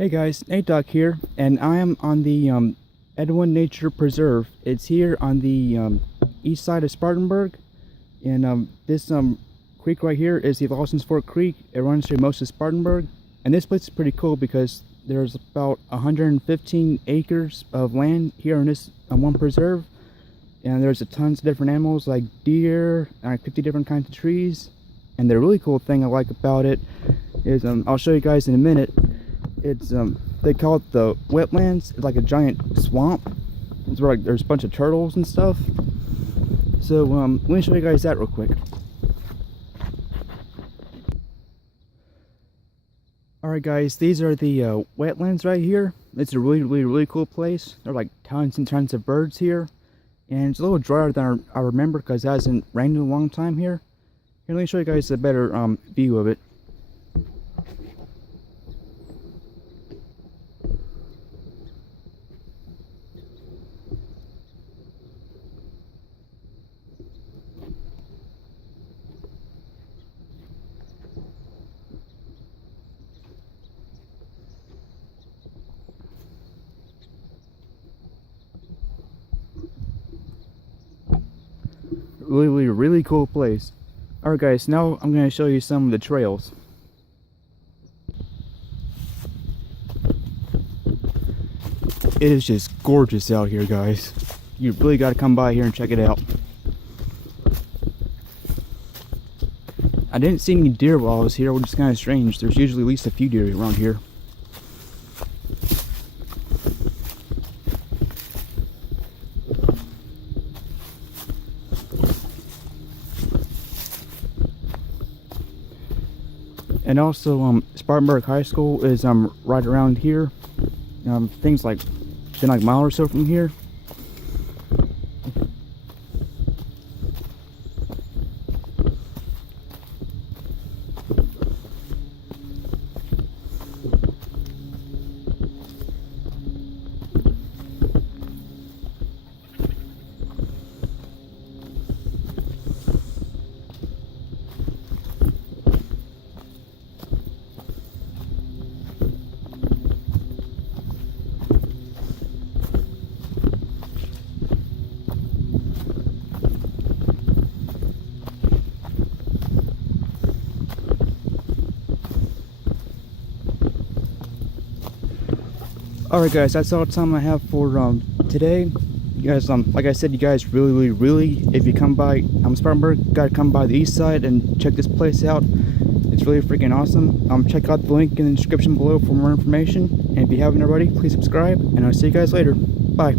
Hey guys, NATEDOG here, and I am on the Edwin Nature Preserve. It's here on the east side of Spartanburg, and this creek right here is the Lawson's Fork Creek. It runs through most of Spartanburg, and this place is pretty cool because there's about 115 acres of land here in this one preserve, and there's tons of different animals like deer, 50 different kinds of trees. And the really cool thing I like about it is I'll show you guys in a minute. It's they call it the Wetlands. It's like a giant swamp. It's where there's a bunch of turtles and stuff. So let me show you guys that real quick. Alright guys, these are the wetlands right here. It's a really cool place. There are like tons and tons of birds here, and it's a little drier than I remember because it hasn't rained in a long time here. Here, let me show you guys a better view of it. Really cool place. Alright guys, now I'm going to show you some of the trails. It is just gorgeous out here, guys. You really got to come by here and check it out. I didn't see any deer while I was here, which is kind of strange. There's usually at least a few deer around here. And also, Spartanburg High School is right around here. Things like been like a mile or so from here. Alright guys, that's all the time I have for today. You guys, like I said, you guys really, if you come by Spartanburg, gotta come by the east side and check this place out. It's really freaking awesome. Check out the link in the description below for more information. And if you haven't already, please subscribe, and I'll see you guys later. Bye.